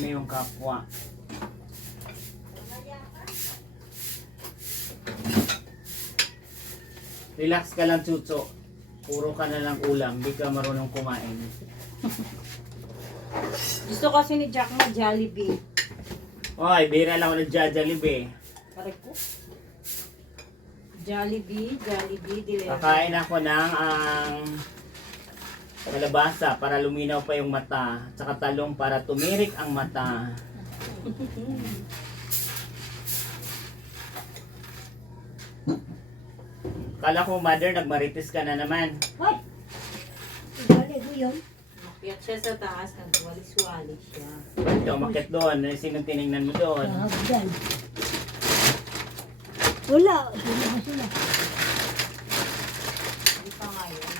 mo yung kapwa. Relax ka lang, Chucho. Puro ka na lang ulam, di ka marunong kumain. Gusto kasi ni Jack na Jollibee. Oy, bira lang ako nagja-Jollibee. Pare ko. Jollibee, delivery. Kakain ako ng kalabasa para luminaw pa yung mata. Tsaka talong para tumirik ang mata. Kala ko, mother, nagmarites ka na naman. Hoy! Ibalik mo yun. Makyat siya sa taas, nagwalis-walis siya. Ito, umakyat doon. Sinong tinignan mo doon? Hagdan. Wala. Sino ba sila? Hindi pa nga yun.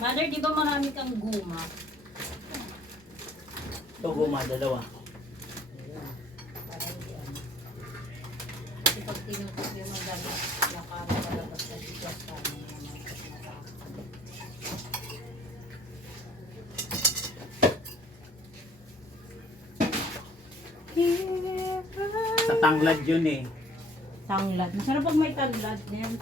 Mother, di ba marami kang guma? Ito, guma, dalawa. Para hindi ano. Kasi pag tinutok yung mga gamit, nakakalabas na dito sa amin. Sa tanglad yun eh. Tanglad. Masarap pag may tanglad niyan.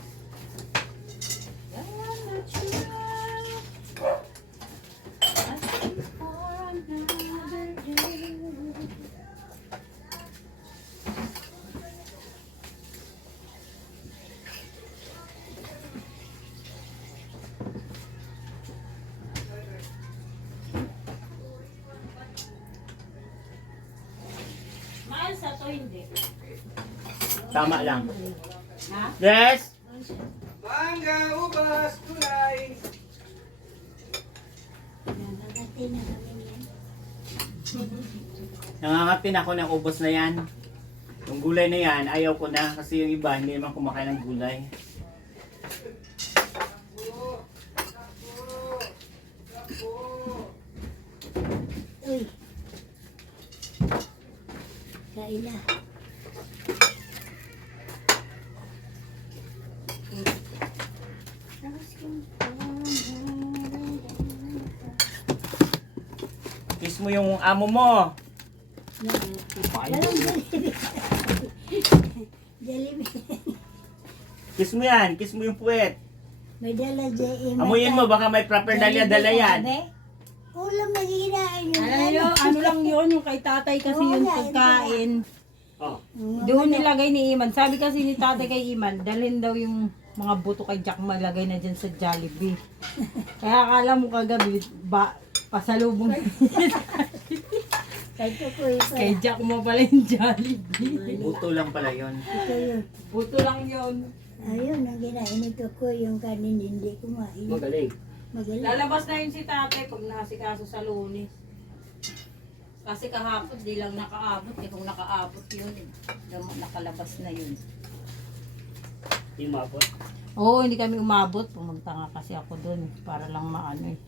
Mahal sa to hindi. Tama lang. Ha? Yes! Mangga, ubas, gulay. Nangangati na kami yan. Nangangatin ako ng ubos na yan. Yung gulay na yan, ayaw ko na kasi yung iba hindi naman kumakain ng gulay. Uy. Kain na. Kiss mo yung amo mo. Walang Jollibee. Jollibee. Kiss mo yan. Kiss mo yung puwet. May dala J.E. Amuyin mo, baka may proper dala yan. Ulam na ginain yun. Ano lang yun, yung kay tatay kasi Oo yung nga, pagkain. Oh. Doon nilagay ni Iman. Sabi kasi ni tatay kay Iman, dalhin daw yung mga buto kay Jack malagay na dyan sa Jollibee. Kaya akala mo kagabi, pasalubong Kay Tukoy pa. kay Jack mo pala yung Jollibee. Buto lang pala yun. Ito yun. Buto lang yun. Ayun, ang ginain ni Tukoy, yung kanin hindi kumain. Magaling. Magaling. Lalabas na yun si tatay pag nasikaso sa Lunes. Kasi kahapon di lang nakaabot. Kung nakaabot yun, nakalabas na yun. Yung mabot. Oo, hindi kami umabot. Pumunta nga kasi ako doon para lang maano eh.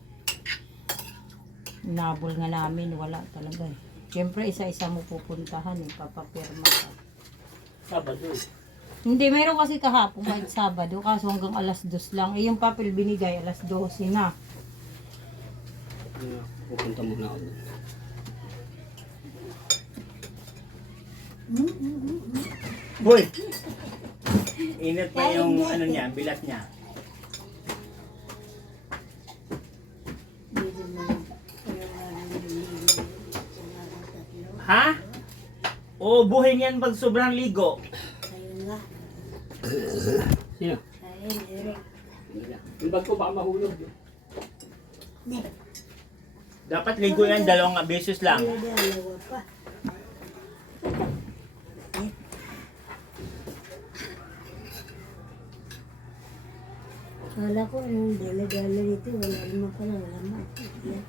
Nabol nga namin, wala talaga eh. Siyempre isa-isa mo pupuntahan eh, papapirma ka. Sabado. Hindi, mayroon kasi kahapon kahit Sabado, kaso hanggang alas 2 lang. Eh, yung papel binigay, alas 12 na. Pupunta muna ako. Hoy! Init pa yung ano niya, bilat niya. Ha? Oo, buhin yan pag sobrang ligo. Ayun nga. Sino? Ayun, Eric. Yung bag ko baka mahulog. Ne, Dapat ligo yan, 2 beses lang. ayun, dalawa pa. Kala ko anong dala-dala dito, wala naman pala, wala naman. Yan.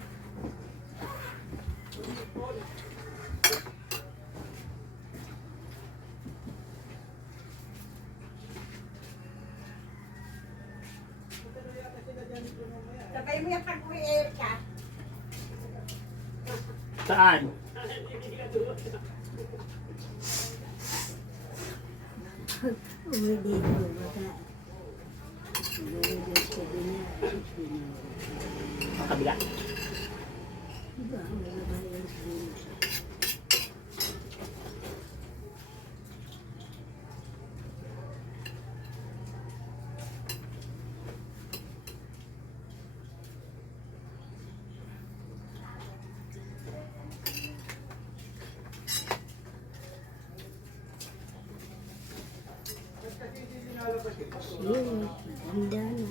Sabay mo yung pag-uwi ka. Saan? Uwi dito, baka. Uwi dito sa binaya. kabila. Diba, wala ba yan sa inyo? Yun, maganda na.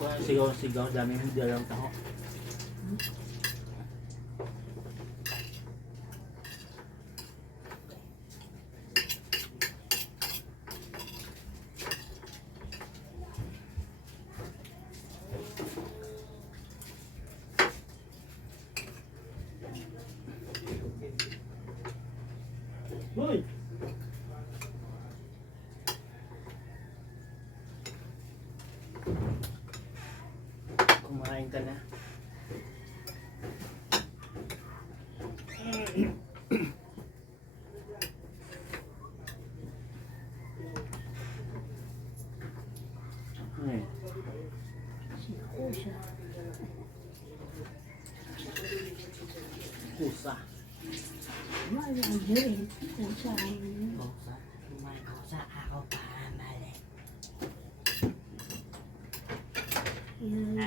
Kung sigaw-sigaw, dami mo dalang taho. Hoy! Kumain ka na. Si Kusa. Kusa. Mahal ang rin. Kusa ang Kusa. Kumain kusa. Ako pa mali. yun.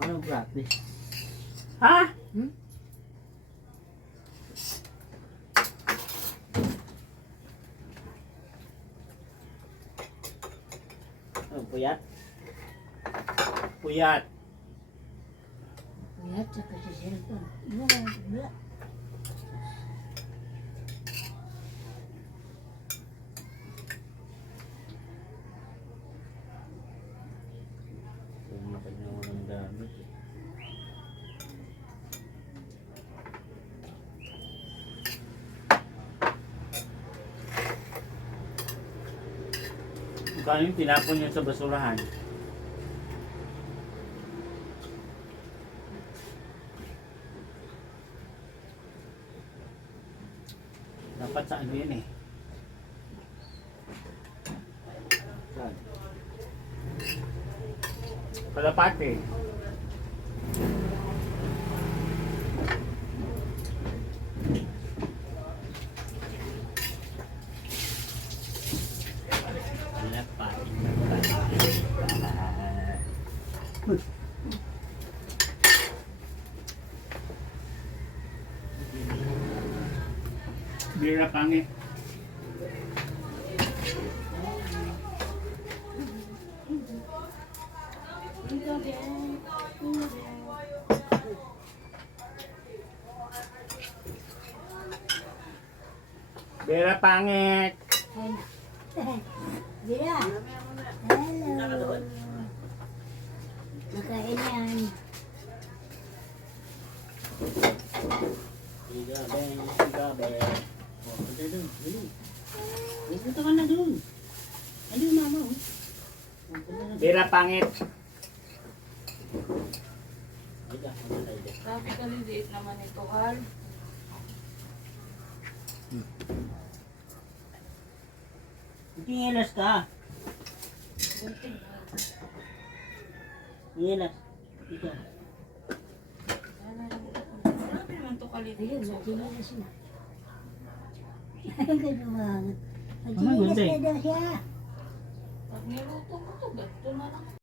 Ano practice? Ha? Ano, puyat? Puyat. Kaya tsaka sa cellphone. Wala. Kung nakanya mo ng damit eh. Kano yung tinapon niya sa basurahan? Dapat sa ano yun eh. Saan? Kalapate. Bira pangit. Bira pangit. Bira. Hello. Nakain yan. Gabi. Oh, ito doon. Dali. Pupunta ka na doon. Ayun, mama. Bira pangit. Sabi ka liit naman ito, Hal. Tingilas ka. Tingilas. Ito. Sabi naman ito kalit. Ayun, nagtinilas na. Ganun banget. Ano, Nagtinilas ganda eh. na daw siya. Pag niluto ko to, gato na lang.